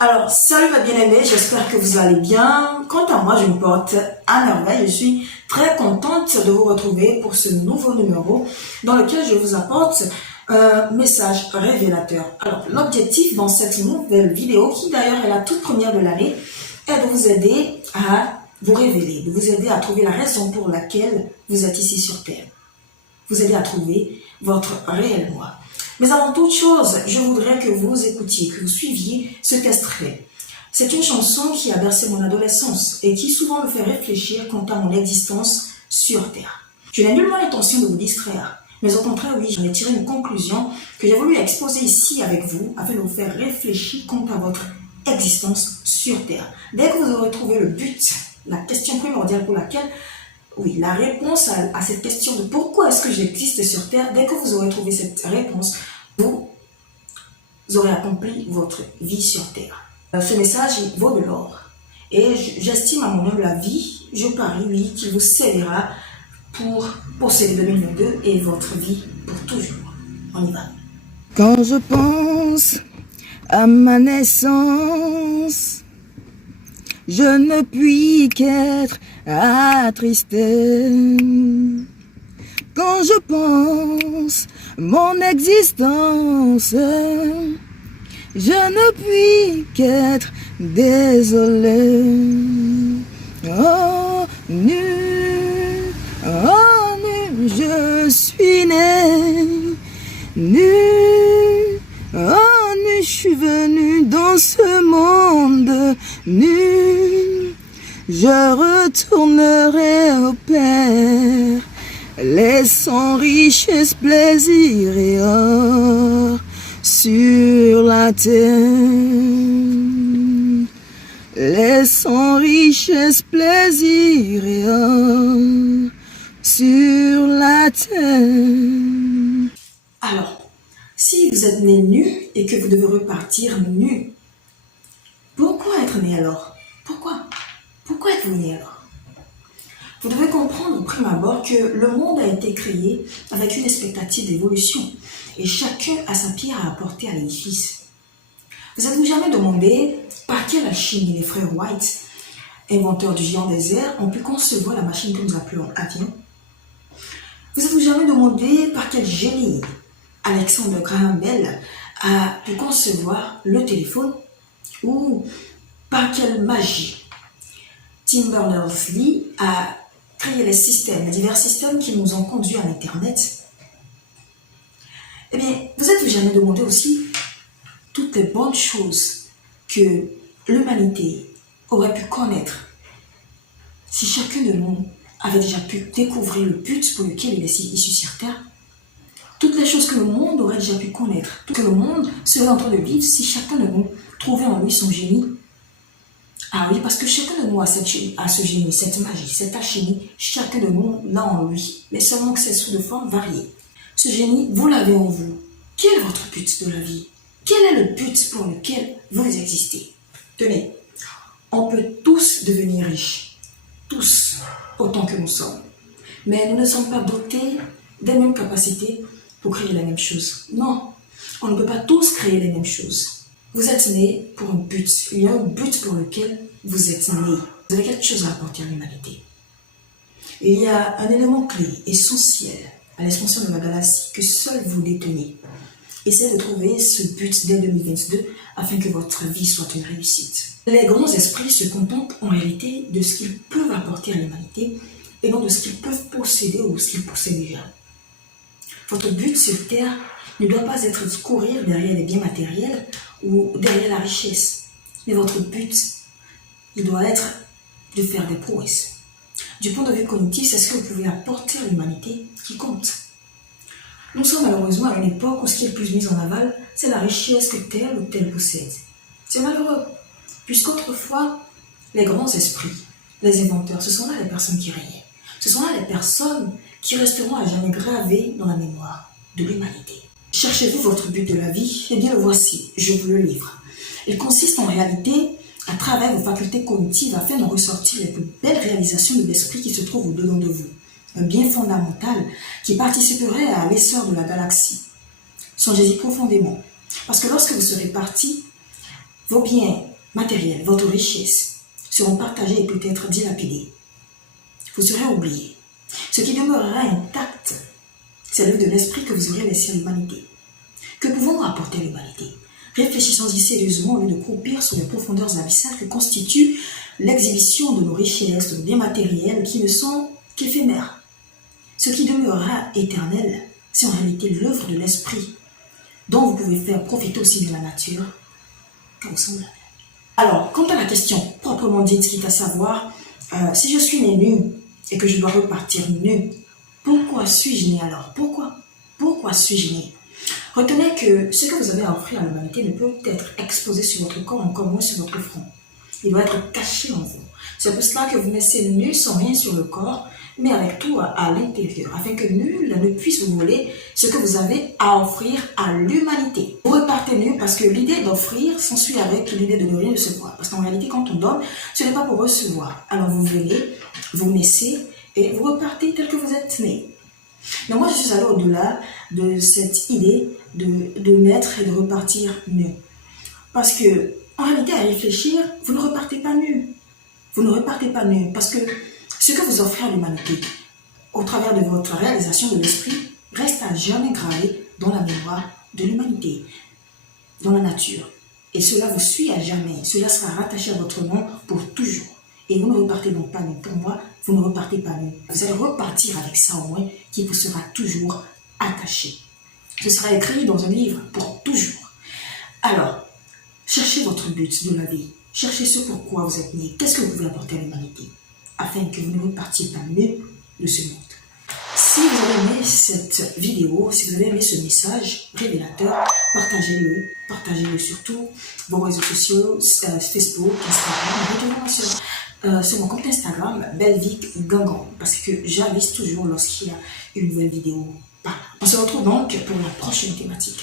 Alors, salut ma bien-aimée, j'espère que vous allez bien. Quant à moi, je me porte à merveille. Je suis très contente de vous retrouver pour ce nouveau numéro dans lequel je vous apporte un message révélateur. Alors, l'objectif dans cette nouvelle vidéo, qui d'ailleurs est la toute première de l'année, est de vous aider à vous révéler, de vous aider à trouver la raison pour laquelle vous êtes ici sur Terre. Vous aider à trouver votre réel moi. Mais avant toute chose, je voudrais que vous écoutiez, que vous suiviez cet extrait. C'est une chanson qui a bercé mon adolescence et qui souvent me fait réfléchir quant à mon existence sur Terre. Je n'ai nullement l'intention de vous distraire, mais au contraire, oui, j'en ai tiré une conclusion que j'ai voulu exposer ici avec vous afin de vous faire réfléchir quant à votre existence sur Terre. Dès que vous aurez trouvé le but, la question primordiale pour laquelle oui, la réponse à cette question de pourquoi est-ce que j'existe sur Terre, dès que vous aurez trouvé cette réponse, vous aurez accompli votre vie sur Terre. Ce message vaut de l'or. Et j'estime à mon humble avis, je parie, oui, qu'il vous servira pour posséder 2022 et votre vie pour toujours. On y va. Quand je pense à ma naissance, je ne puis qu'être attristé. Quand je pense mon existence, je ne puis qu'être désolé. Oh, nu, je suis né, nu, oh, nu, je suis venu dans ce monde, nu, je retournerai au Père, laissant richesse, plaisir et or sur la terre. Laissant richesse, plaisir et or sur la terre. Alors, si vous êtes né nu et que vous devez repartir nu, pourquoi être né alors? Pourquoi êtes-vous né alors? Vous devez comprendre au prime abord que le monde a été créé avec une expectative d'évolution et chacun a sa pierre à apporter à l'édifice. Vous êtes-vous jamais demandé par quelle alchimie les frères White, inventeurs du géant des airs, ont pu concevoir la machine que nous appelons avion? Vous êtes-vous jamais demandé par quel génie Alexander Graham Bell a pu concevoir le téléphone? Ou par quelle magie Tim Berners-Lee a créé les divers systèmes qui nous ont conduits à l'Internet? Eh bien, vous êtes-vous jamais demandé aussi toutes les bonnes choses que l'humanité aurait pu connaître si chacun de nous avait déjà pu découvrir le but pour lequel il est issu sur Terre? Toutes les choses que le monde aurait déjà pu connaître, tout que le monde serait en train de vivre si chacun de nous trouvait en lui son génie. Ah oui, parce que chacun de nous a ce génie, cette magie, cette alchimie, chacun de nous l'a en lui, mais seulement que c'est sous de formes variées. Ce génie, vous l'avez en vous. Quel est votre but de la vie? Quel est le but pour lequel vous existez? Tenez, on peut tous devenir riches, tous, autant que nous sommes, mais nous ne sommes pas dotés des mêmes capacités pour créer les mêmes choses. Non, on ne peut pas tous créer les mêmes choses. Vous êtes nés pour un but. Il y a un but pour lequel vous êtes nés. Vous avez quelque chose à apporter à l'humanité. Il y a un élément clé, essentiel, à l'expansion de la galaxie que seul vous détenez. Essayez de trouver ce but dès 2022 afin que votre vie soit une réussite. Les grands esprits se contentent en réalité de ce qu'ils peuvent apporter à l'humanité et non de ce qu'ils peuvent posséder ou ce qu'ils possèdent déjà. Votre but sur Terre ne doit pas être de courir derrière les biens matériels ou derrière la richesse. Mais votre but, il doit être de faire des prouesses. Du point de vue cognitif, c'est ce que vous pouvez apporter à l'humanité qui compte. Nous sommes malheureusement à une époque où ce qui est le plus mis en aval, c'est la richesse que tel ou tel possède. C'est malheureux, puisqu'autrefois, les grands esprits, les inventeurs, ce sont là les personnes qui régnaient. Ce sont là les personnes qui resteront à jamais gravées dans la mémoire de l'humanité. Cherchez-vous votre but de la vie? Eh bien, le voici, je vous le livre. Il consiste en réalité à travers vos facultés cognitives afin de ressortir les plus belles réalisations de l'esprit qui se trouvent au-dedans de vous. Un bien fondamental qui participerait à l'essor de la galaxie. Songez-y profondément. Parce que lorsque vous serez parti, vos biens matériels, votre richesse seront partagés et peut-être dilapidés. Vous serez oubliés. Ce qui demeurera intact, c'est l'œuvre de l'esprit que vous aurez laissé à l'humanité. Que pouvons-nous apporter à l'humanité? Réfléchissons-y sérieusement au lieu de croupir sur les profondeurs abyssales que constitue l'exhibition de nos richesses, de nos biens matériels qui ne sont qu'éphémères. Ce qui demeurera éternel, c'est en réalité l'œuvre de l'esprit dont vous pouvez faire profiter aussi bien la nature qu'à vos semblables. Alors, quant à la question proprement dite, qui est à savoir, si je suis né nu et que je dois repartir nu, pourquoi suis-je né alors? Pourquoi suis-je né? Retenez que ce que vous avez à offrir à l'humanité ne peut être exposé sur votre corps, encore moins sur votre front. Il doit être caché en vous. C'est pour cela que vous naissez nu sans rien sur le corps, mais avec tout à l'intérieur, afin que nul ne puisse vous voler ce que vous avez à offrir à l'humanité. Vous repartez nu parce que l'idée d'offrir s'ensuit avec l'idée de ne rien recevoir. Parce qu'en réalité, quand on donne, ce n'est pas pour recevoir. Alors vous venez, vous naissez et vous repartez tel que vous êtes né. Mais moi, je suis allée au-delà de cette idée de naître et de repartir nu. Parce que, en réalité, à réfléchir, vous ne repartez pas nu. Vous ne repartez pas nu. Parce que ce que vous offrez à l'humanité, au travers de votre réalisation de l'esprit, reste à jamais gravé dans la mémoire de l'humanité, dans la nature. Et cela vous suit à jamais. Cela sera rattaché à votre nom pour toujours. Et vous ne repartez donc pas nu. Pour moi, vous ne repartez pas nu. Vous allez repartir avec ça au moins, qui vous sera toujours attaché. Ce sera écrit dans un livre pour toujours. Alors, cherchez votre but de la vie. Cherchez ce pourquoi vous êtes né. Qu'est-ce que vous voulez apporter à l'humanité, afin que vous ne repartiez pas nu de ce monde. Si vous avez aimé cette vidéo, si vous avez aimé ce message révélateur, partagez-le. Partagez-le surtout vos réseaux sociaux, Facebook, Instagram. Retenez-moi sur mon compte Instagram, Belvic Gangan, parce que j'avise toujours lorsqu'il y a une nouvelle vidéo. On se retrouve donc pour la prochaine thématique.